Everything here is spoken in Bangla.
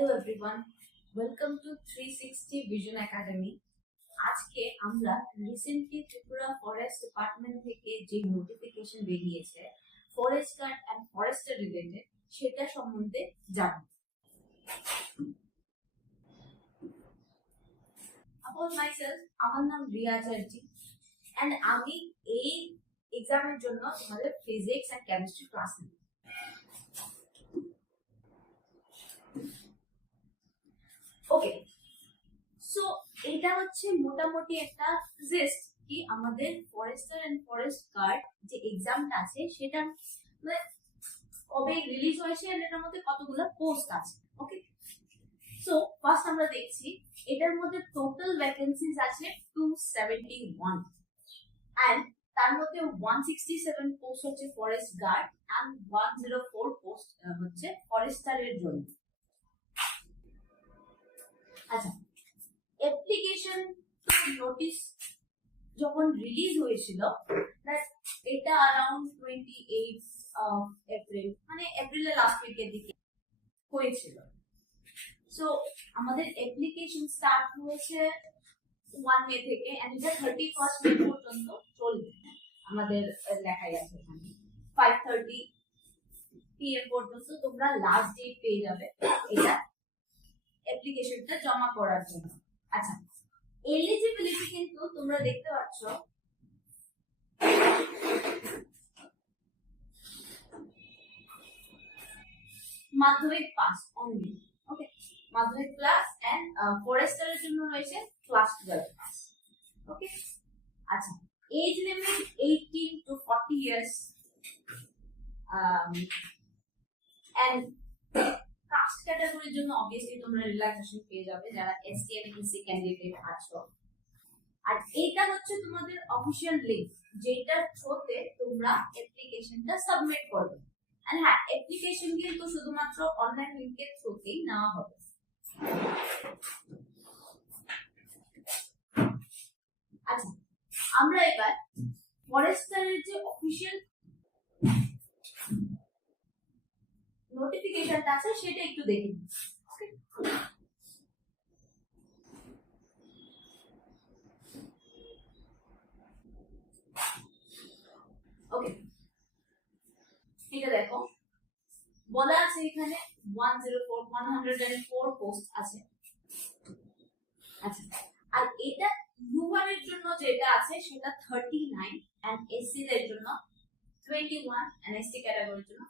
Hello everyone, welcome to 360 Vision Academy. আজকে আমরা রিসেন্টলি ত্রিপুরা ফরেস্ট ডিপার্টমেন্ট থেকে যে নোটিফিকেশন বেরিয়েছে forest guard and forester related সেটা সম্বন্ধে জানব। About myself, আমার নাম রিয়া চ্যাটার্জি এন্ড আমি এই এক্সামের জন্য তোমাদের ফিজিক্স এন্ড কেমিস্ট্রি ক্লাস নেব। ওকে, সো এটা হচ্ছে মোটামুটি একটা জিস্ট কি আমাদের ফরেস্টার এন্ড ফরেস্ট গার্ড যে এক্সামটা আছে সেটা মানে কবে রিলিজ হয়েছে আর এটার মধ্যে কতগুলো পোস্ট আছে। ওকে, সো ফার্স্ট আমরা দেখছি এটার মধ্যে টোটাল ভ্যাকেন্সিজ আছে 271 এন্ড তার মধ্যে 167 পোস্ট হচ্ছে ফরেস্ট গার্ড এন্ড 104 পোস্ট হচ্ছে ফরেস্টারের জন্য। আচ্ছা, অ্যাপ্লিকেশন নোটিস যখন রিলিজ হয়েছিল এটা अराउंड 28 এপ্রিল মানে এপ্রিলের লাস্ট উইকের দিকে হয়েছিল। সো আমাদের অ্যাপ্লিকেশন স্টার্ট হয়েছে 1 মে থেকে এন্ড এটা 31 মে পর্যন্ত চলবে। আমাদের লেখাই আছে এখানে 5:30 PM পর্যন্ত তোমরা লাস্ট ডেট পেয়ে যাবে এটা অ্যাপ্লিকেশনটা জমা করার জন্য। আচ্ছা, এলিজিবিলিটি কিন্তু তোমরা দেখতে পাচ্ছ মাধ্যমিক পাস অনলি। ওকে, মাধ্যমিক ক্লাস এন্ড ফরেস্টারের জন্য রয়েছে ক্লাস 12 পাস। ওকে, আচ্ছা, age limit 18 to 40 years and caste ক্যাটাগরির জন্য অবভিয়াসলি তোমরা রিল্যাক্সেশন পেয়ে যাবে যারা এসসি এন্ড এসসি ক্যান্ডিডেট আছো। আর এটা হচ্ছে তোমাদের অফিশিয়াল লিংক যেটার থ্রুতে তোমরা অ্যাপ্লিকেশনটা সাবমিট করবে। আর হ্যাঁ, অ্যাপ্লিকেশন কিন্তু শুধুমাত্র অনলাইন লিংকের থ্রুতেই নেওয়া হবে। আচ্ছা, আমরা এবার ফরেস্টারের যে অফিশিয়াল নোটিফিকেশনটা আছে সেটা একটু দেখে নিই। ওকে, এটা দেখো বলা আছে এখানে 104 পোস্ট আছে। আচ্ছা, আর এটা ইউআর এর জন্য যেটা আছে সেটা 39 এন্ড এসসি দের জন্য 21 এন্ড এসটি ক্যাটাগরির জন্য